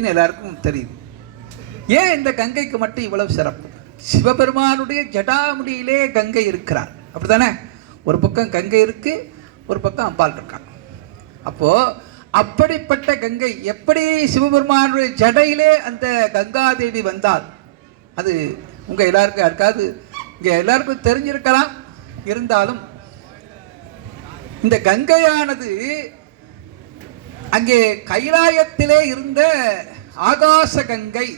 எல்லாருக்கும் தெரியுது. ஏன் இந்த கங்கைக்கு மட்டும் இவ்வளவு சிறப்பு? சிவபெருமானுடைய ஜடாமுடியிலே கங்கை இருக்கிறார், அப்படித்தானே? ஒரு பக்கம் கங்கை இருக்கு, ஒரு பக்கம் அம்பாள் இருக்காங்க. அப்போ அப்படிப்பட்ட கங்கை எப்படி சிவபெருமானுடைய ஜடையிலே அந்த கங்காதேவி வந்தால், அது உங்க எல்லாருக்கும் யாருக்காவது இங்க எல்லாருக்கும் தெரிஞ்சிருக்கலாம். இருந்தாலும் இந்த கங்கையானது அங்கே கைலாயத்திலே இருந்த ஆகாச கங்கை.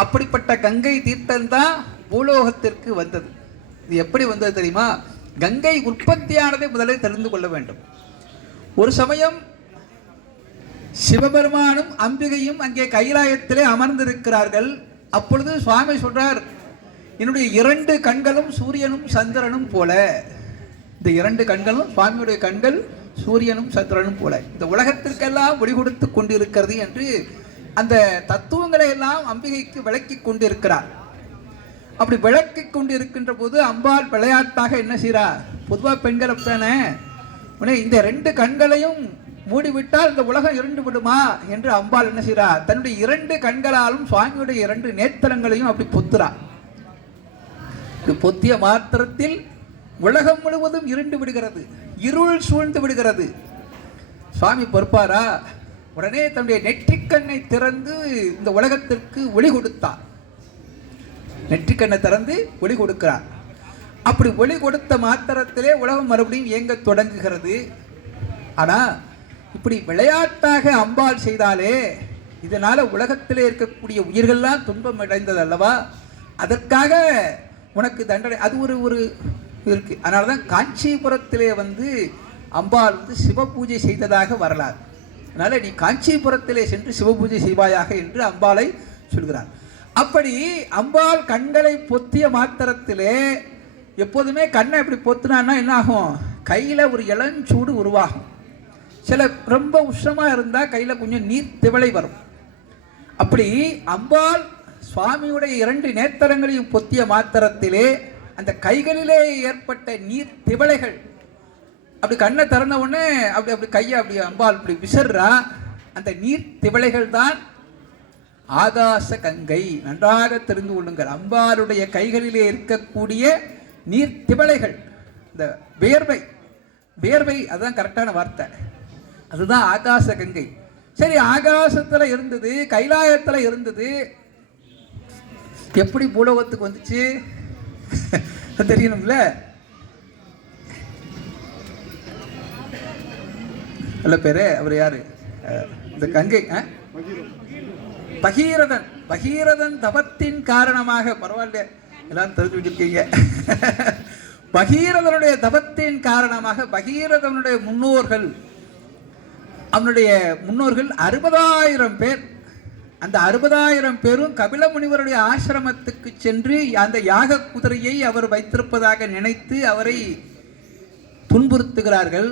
அப்படிப்பட்ட கங்கை தீர்த்தம்தான் பூலோகத்திற்கு வந்தது. இது எப்படி வந்தது தெரியுமா? கங்கை உற்பத்தியானதை முதலில் தெரிந்து கொள்ள வேண்டும். ஒரு சமயம் சிவபெருமானும் அம்பிகையும் அங்கே கைலாயத்திலே அமர்ந்திருக்கிறார்கள். அப்பொழுது சுவாமி சொல்றார், என்னுடைய இரண்டு கண்களும் சூரியனும் சந்திரனும் போல. இந்த இரண்டு கண்களும் சுவாமியுடைய கண்கள் சூரியனும் சந்திரனும் போல இந்த உலகத்திற்கெல்லாம் ஒளி கொடுத்து கொண்டிருக்கிறது என்று அந்த தத்துவங்களை எல்லாம் அம்பிகைக்கு விளக்கி கொண்டிருக்கிறார். அப்படி விளக்கி கொண்டிருக்கின்ற போது அம்பாள் விளையாட்டாக என்ன செய்கிறார்? பொதுவாக பெண்கள் தானே, இந்த ரெண்டு கண்களையும் மூடிவிட்டால் இந்த உலகம் இருண்டு விடுமா என்று அம்பாள் என்ன செய்கிறார்? தன்னுடைய இரண்டு கண்களாலும் சுவாமியுடைய இரண்டு நேத்திரங்களையும் அப்படி பொத்துறார். பொத்திய மாத்திரத்தில் உலகம் முழுவதும் இருண்டு விடுகிறது, இருள் சூழ்ந்து விடுகிறது. சுவாமி பொறுப்பாரா? உடனே தன்னுடைய நெற்றிக்கண்ணை திறந்து இந்த உலகத்திற்கு ஒளி கொடுத்தார். நெற்றிக்கண்ணை திறந்து ஒளி கொடுக்கிறார். அப்படி ஒளி கொடுத்த மாத்திரத்திலே உலகம் மறுபடியும் இயங்க தொடங்குகிறது. ஆனா இப்படி விளையாட்டாக அம்பாள் செய்தாலே இதனால உலகத்திலே இருக்கக்கூடிய உயிர்கள்லாம் துன்பம் அடைந்தது அல்லவா? அதற்காக உனக்கு தண்டனை, அது ஒரு இருக்கு. அதனாலதான் காஞ்சிபுரத்திலே அம்பாள் சிவ பூஜை செய்ததாக வரலாறு. அதனால நீ காஞ்சிபுரத்திலே சென்று சிவ பூஜை செய்வாயாக என்று அம்பாளை சொல்கிறார். அப்படி அம்பாள் கண்களை பொத்திய மாத்திரத்திலே, எப்போதுமே கண்ணை இப்படி பொத்தினா என்ன ஆகும்? கையில ஒரு இளஞ்சூடு உருவாகும். சில ரொம்ப உஷ்ணமா இருந்தா கையில கொஞ்சம் நீர் திவளை வரும். அப்படி அம்பாள் சுவாமியுடைய இரண்டு நேத்திரங்களையும் பொத்திய மாத்திரத்திலே அந்த கைகளிலே ஏற்பட்ட நீர் திவளைகள் அப்படி கண்ணை திறந்த உடனே அப்படி அப்படி கையை அப்படி அம்பாள் அப்படி விசர்றா. அந்த நீர் திவளைகள் தான் ஆகாச கங்கை. நன்றாக தெரிந்து கொள்ளுங்கள், அம்பாளுடைய கைகளிலே இருக்கக்கூடிய நீர் திவளைகள், இந்த வேர்வை அதுதான் கரெக்டான வார்த்தை, அதுதான் ஆகாச கங்கை. சரி, ஆகாசத்துல இருந்தது, கைலாயத்துல இருந்தது, எப்படி பூலோகத்துக்கு வந்துச்சு தெரியணும்ல. நல்ல பேரு அவர் யாரு? இந்த கங்கை பகீரதன் தவத்தின் காரணமாக, பரவாயில்ல எல்லாம் தெரிஞ்சு வச்சிருக்கீங்க. பகீரதனுடைய தவத்தின் காரணமாக பகீரதனுடைய அவனுடைய முன்னோர்கள் 60,000 பேர். அந்த 60,000 பேரும் கபில முனிவருடைய ஆசிரமத்துக்கு சென்று அந்த யாக குதிரையை அவர் வைத்திருப்பதாக நினைத்து அவரை துன்புறுத்துகிறார்கள்.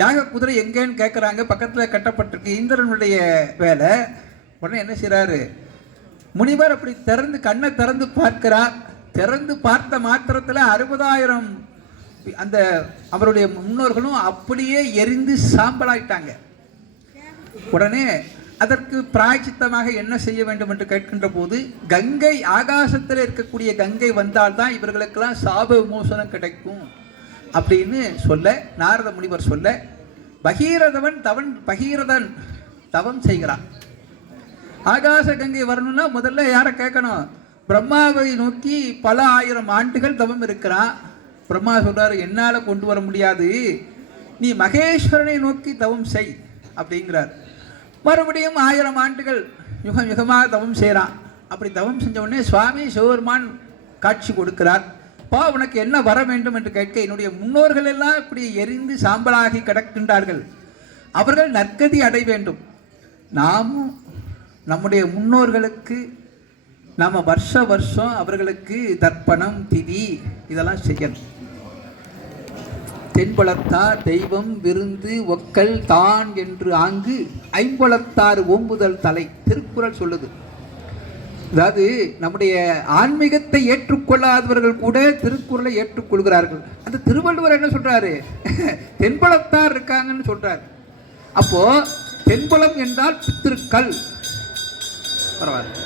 யாக குதிரை எங்கேன்னு கேட்குறாங்க. பக்கத்தில் கட்டப்பட்டிருக்கு, இந்திரனுடைய வேலை. உடனே என்ன செய்கிறாரு? முனிவர் அப்படி கண்ணை திறந்து பார்க்கிறார். திறந்து பார்த்த மாத்திரத்தில் 60,000 அந்த அவருடைய முன்னோர்களும் அப்படியே எரிந்து சாம்பலாயிட்டாங்க. உடனே அதற்கு பிராயச்சித்தமாக என்ன செய்ய வேண்டும் என்று கேட்கின்ற போது, கங்கை ஆகாசத்தில் இருக்கக்கூடிய கங்கை வந்தால்தான் இவர்களுக்கெல்லாம் சாப விமோசனம் கிடைக்கும் அப்படின்னு சொல்ல, நாரத முனிவர் சொல்ல, பகீரதன் தவம் செய்கிறான். ஆகாச கங்கை வரணும்னா முதல்ல யாரை கேட்கணும்? பிரம்மாவை நோக்கி பல 1000 ஆண்டுகள் தவம் இருக்கிறான். பிரம்மா சொல்றாரு, என்னால கொண்டு வர முடியாது, நீ மகேஸ்வரனை நோக்கி தவம் செய் அப்படிங்கிறார். மறுபடியும் 1000 ஆண்டுகள் யுகம் யுகமாக தவம் செய்கிறான். அப்படி தவம் செஞ்ச உடனே சுவாமி சிவபெருமான் காட்சி கொடுக்கிறார். பா, உனக்கு என்ன வர வேண்டும் என்று கேட்க, என்னுடைய முன்னோர்கள் எல்லாம் இப்படி எரிந்து சாம்பலாகி கிடக்கின்றார்கள், அவர்கள் நற்கதி அடைய வேண்டும். நாமும் நம்முடைய முன்னோர்களுக்கு நாம் வருஷம் அவர்களுக்கு தர்ப்பணம் திதி இதெல்லாம் செய்யணும். தென்புலத்தார் தெய்வம் விருந்து ஒக்கல் தான் என்று ஆங்கு ஐம்புலத்தார் ஓம்புதல் தலை, திருக்குறள் சொல்லுது. அதாவது நம்முடைய ஆன்மீகத்தை ஏற்றுக்கொள்ளாதவர்கள் கூட திருக்குறளை ஏற்றுக்கொள்கிறார்கள். அந்த திருவள்ளுவர் என்ன சொல்றாரு? தென்புலத்தார் இருக்காங்கன்னு சொல்றாரு. அப்போ தென்புலம் என்றால் பித்திருக்கள், பரவாயில்ல.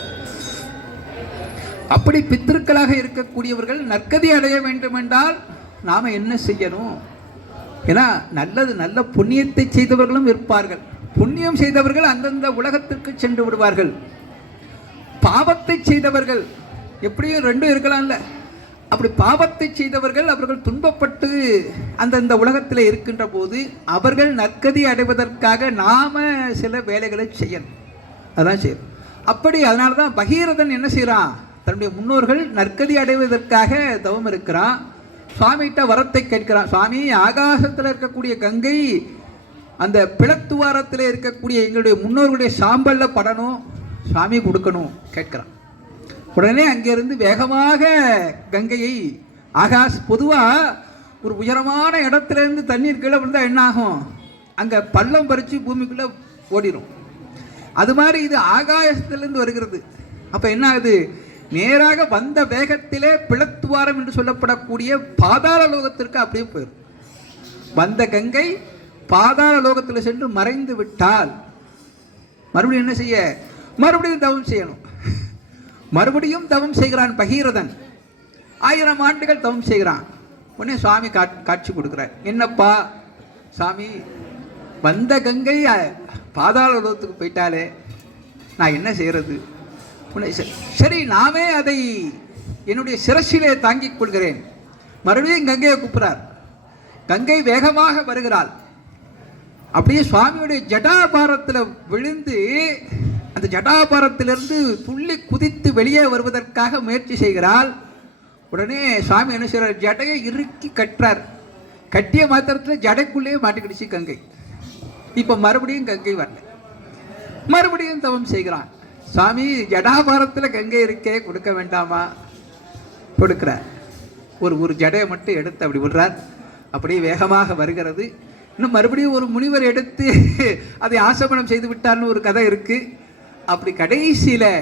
அப்படி பித்திருக்களாக இருக்கக்கூடியவர்கள் நற்கதி அடைய வேண்டும் என்றால் நாம என்ன செய்யணும்? ஏன்னா நல்ல புண்ணியத்தை செய்தவர்களும் இருப்பார்கள். புண்ணியம் செய்தவர்கள் அந்தந்த உலகத்திற்கு சென்று விடுவார்கள். பாவத்தை செய்தவர்கள் எப்படியும் ரெண்டும் இருக்கலாம்ல. அப்படி பாவத்தை செய்தவர்கள் அவர்கள் துன்பப்பட்டு அந்தந்த உலகத்தில் இருக்கின்ற போது அவர்கள் நற்கதி அடைவதற்காக நாம சில வேலைகளை செய்யணும். அதான் செய்யணும். அப்படி அதனால தான் பகீரதன் என்ன செய்கிறான்? தன்னுடைய முன்னோர்கள் நற்கதி அடைவதற்காக தவம் இருக்கிறான். சுவாமிகிட்ட வரத்தை கேட்கிறான். சுவாமி, ஆகாசத்தில் இருக்கக்கூடிய கங்கை அந்த பிளத்துவாரத்தில் இருக்கக்கூடிய எங்களுடைய முன்னோர்களுடைய சாம்பல்ல படணும், சுவாமி கொடுக்கணும் கேட்கிறான். உடனே அங்கிருந்து வேகமாக கங்கையை பொதுவாக ஒரு உயரமான இடத்துல இருந்து தண்ணீர் கீழே விழுந்தால் என்ன ஆகும்? அங்கே பள்ளம் பறித்து பூமிக்குள்ளே ஓடிடும். அது மாதிரி இது ஆகாசத்திலிருந்து வருகிறது. அப்போ என்ன ஆகுது? நேராக வந்த வேகத்திலே பிளத்துவாரம் என்று சொல்லப்படக்கூடிய பாதாள லோகத்திற்கு அப்படியே போயிடும். வந்த கங்கை பாதாள லோகத்தில் சென்று மறைந்து விட்டால் மறுபடியும் என்ன செய்ய? மறுபடியும் தவம் செய்யணும். மறுபடியும் தவம் செய்கிறான் பகீரதன். 1000 ஆண்டுகள் தவம் செய்கிறான். உடனே சுவாமி காட்சி கொடுக்குறார். என்னப்பா சாமி, வந்த கங்கை பாதாள லோகத்துக்கு போயிட்டாலே நான் என்ன செய்யறது? சரி, நாமே அதை என்னுடைய சிரசிலே தாங்கிக் கொள்கிறேன். மறுபடியும் கங்கையை கூப்பிடுறார். கங்கை வேகமாக வருகிறாள். அப்படியே சுவாமியுடைய ஜடாபாரத்தில் விழுந்து அந்த ஜடாபாரத்திலிருந்து துள்ளி குதித்து வெளியே வருவதற்காக முயற்சி செய்கிறாள். உடனே சுவாமி என்ன செய்கிறார்? ஜடையை இறுக்கி கட்டுறார். கட்டிய மாத்திரத்தில் ஜடைக்குள்ளேயே மாட்டிக்கிடுச்சு கங்கை. இப்போ மறுபடியும் கங்கை வரல. மறுபடியும் தவம் செய்கிறான். சுவாமி, ஜடாபாரத்தில் கங்கை இருக்கே, கொடுக்க வேண்டாமா? கொடுக்கிறார். ஒரு ஜடையை மட்டும் எடுத்து அப்படி விடுறார். அப்படியே வேகமாக வருகிறது. இன்னும் மறுபடியும் ஒரு முனிவர் எடுத்து அதை ஆசமனம் செய்து விட்டார்னு ஒரு கதை இருக்கு. அப்படி கடைசியில்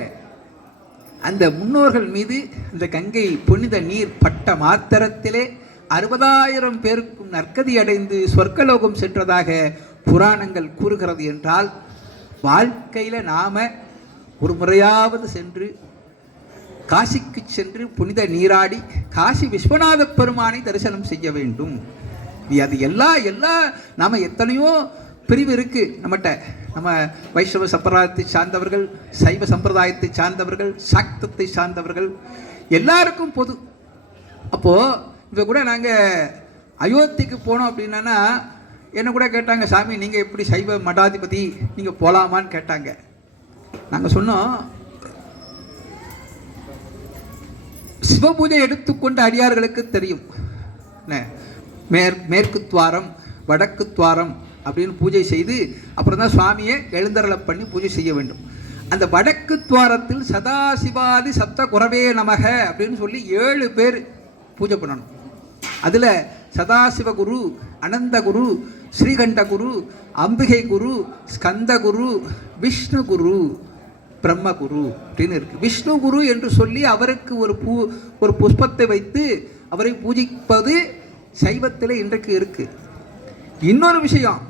அந்த முன்னோர்கள் மீது அந்த கங்கை புனித நீர் பட்ட மாத்திரத்திலே 60,000 பேருக்கும் நற்கதி அடைந்து சொர்க்கலோகம் சென்றதாக புராணங்கள் கூறுகிறது. என்றால் வாழ்க்கையில் நாம ஒரு முறையாவது சென்று காசிக்கு சென்று புனித நீராடி காசி விஸ்வநாத பெருமானை தரிசனம் செய்ய வேண்டும். அது எல்லா நாம எத்தனையோ பிரிவு இருக்கு நம்மகிட்ட. நம்ம வைஷ்ணவ சம்பிரதாயத்தை சார்ந்தவர்கள், சைவ சம்பிரதாயத்தை சார்ந்தவர்கள், சாக்தத்தை சார்ந்தவர்கள், எல்லாருக்கும் பொது. அப்போ இப்போ கூட நாங்கள் அயோத்திக்கு போனோம் அப்படின்னா என்ன கூட கேட்டாங்க, சாமி நீங்கள் எப்படி சைவ மடாதிபதி, நீங்கள் போகலாமான்னு கேட்டாங்க. நாங்கள் சொன்னோம், சிவ பூஜை எடுத்துக்கொண்ட அடியார்களுக்கு தெரியும். மேற்கு துவாரம், வடக்கு துவாரம் அப்படின்னு பூஜை செய்து அப்புறம் தான் சுவாமியை எழுந்தருளை பண்ணி பூஜை செய்ய வேண்டும். அந்த வடக்கு துவாரத்தில் சதாசிவாதி சப்த குரவே நமக அப்படின்னு சொல்லி 7 பேர் பூஜை பண்ணணும். அதில் சதாசிவகுரு, அனந்தகுரு, ஸ்ரீகண்டகுரு, அம்பிகை குரு, ஸ்கந்தகுரு, விஷ்ணு குரு, பிரம்மகுரு அப்படின்னு இருக்கு. விஷ்ணு குரு என்று சொல்லி அவருக்கு ஒரு புஷ்பத்தை வைத்து அவரை பூஜிப்பது சைவத்தில் இன்றைக்கு இருக்கு. இன்னொரு விஷயம்,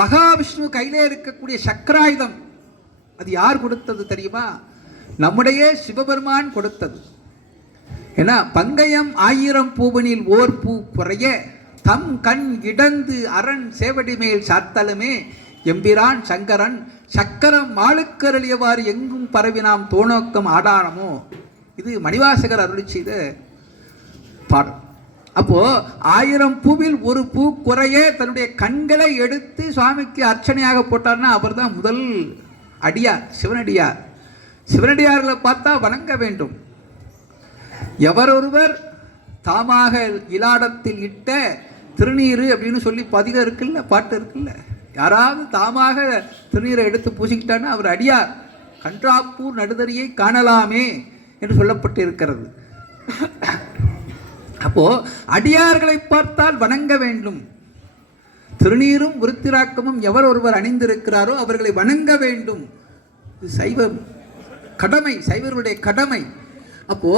மகாவிஷ்ணு கையிலே இருக்கக்கூடிய சக்கராயுதம் அது யார் கொடுத்தது தெரியுமா? நம்முடைய சிவபெருமான் கொடுத்தது. ஏன்னா பங்கயம் 1000 பூவனில் ஓர் பூ குறைய தம் கண் இடந்து அரண் சேவடி மேல் சாத்தலுமே எம்பிரான் சங்கரன் சக்கரம் மாளுக்கரளியவாறு எங்கும் பரவி நாம் தோணோக்கம் ஆடானமோ. இது மணிவாசகர் அருளி செய்த பாடல். அப்போ 1000 பூவில் ஒரு பூ குறைய தன்னுடைய கண்களை எடுத்து சுவாமிக்கு அர்ச்சனையாக போட்டார்னா அவர் தான் முதல் அடியார், சிவனடியார். சிவனடியார்களை பார்த்தா வணங்க வேண்டும். எவரொருவர் தாமாக இலாடத்தில் இட்ட திருநீரு அப்படின்னு சொல்லி பதிகம் இருக்குல்ல, பாட்டு இருக்குல்ல, யாராவது தாமாக திருநீரை எடுத்து பூசிக்கிட்டான்னா அவர் அடியார். கன்றாப்பூர் நடுதறியை காணலாமே என்று சொல்லப்பட்டு இருக்கிறது. அப்போ அடியார்களை பார்த்தால் வணங்க வேண்டும். திருநீரும் விருத்திராக்கமும் எவர் ஒருவர் அணிந்திருக்கிறாரோ அவர்களை வணங்க வேண்டும். இது சைவ கடமை, சைவர்களுடைய கடமை. அப்போ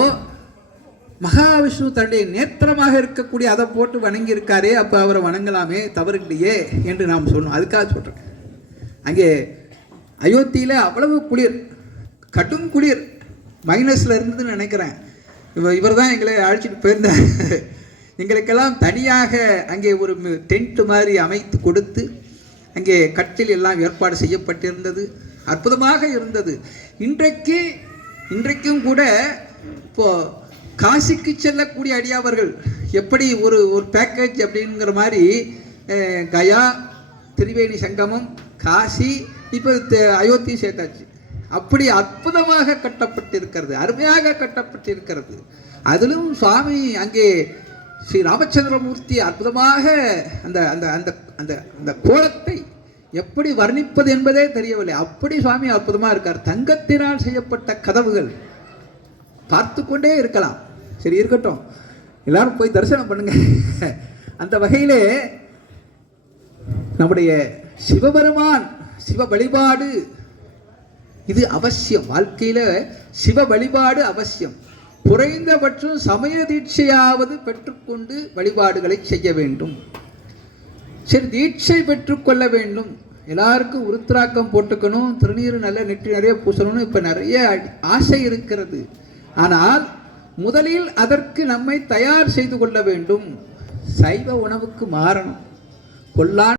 மகாவிஷ்ணு தன்னுடைய நேத்திரமாக இருக்கக்கூடிய அதை போட்டு வணங்கி இருக்காரே, அப்போ அவரை வணங்கலாமே, தவறு இல்லையே என்று நாம் சொன்னோம். அதுக்காக சொல்றேன். அங்கே அயோத்தியில் அவ்வளவு குளிர், கடும் குளிர், மைனஸில் இருந்ததுன்னு நினைக்கிறேன். இவர் தான் எங்களை அழைச்சிட்டு போயிருந்தார். எங்களுக்கெல்லாம் தனியாக அங்கே ஒரு டென்ட் மாதிரி அமைத்து கொடுத்து அங்கே கட்டில் எல்லாம் ஏற்பாடு செய்யப்பட்டிருந்தது. அற்புதமாக இருந்தது. இன்றைக்கும் கூட இப்போ காசிக்கு செல்லக்கூடிய அடியாவர்கள் எப்படி ஒரு பேக்கேஜ் அப்படிங்கிற மாதிரி கயா, திரிவேணி சங்கமம், காசி, இப்போ அயோத்தி சேர்த்தாச்சு. அப்படி அற்புதமாக கட்டப்பட்டிருக்கிறது, அருமையாக கட்டப்பட்டிருக்கிறது. அதிலும் சுவாமி அங்கே ஸ்ரீ ராமச்சந்திரமூர்த்தி அற்புதமாக அந்த அந்த அந்த அந்த அந்த கோலத்தை எப்படி வர்ணிப்பது என்பதே தெரியவில்லை. அப்படி சுவாமி அற்புதமாக இருக்கார். தங்கத்தினால் செய்யப்பட்ட கதவுகள் பார்த்து கொண்டே இருக்கலாம். சரி, இருக்கட்டும், எல்லாரும் போய் தரிசனம் பண்ணுங்க. அந்த வகையிலே நம்முடைய சிவபெருமான் சிவ வழிபாடு இது அவசியம். வாழ்க்கையில சிவ வழிபாடு அவசியம். குறைந்தபட்சம் சமய தீட்சையாவது பெற்றுக்கொண்டு வழிபாடுகளை செய்ய வேண்டும். சரி, தீட்சை பெற்றுக்கொள்ள வேண்டும். எல்லாருக்கும் உருத்திராக்கம் போட்டுக்கணும், திருநீர் நல்ல நெற்றி நிறைய பூசணும்னு இப்போ நிறைய ஆசை இருக்கிறது. ஆனால் முதலில் அதற்கு நம்மை தயார் செய்து கொள்ள வேண்டும். சைவ உணவுக்கு மாறணும். கொல்லான்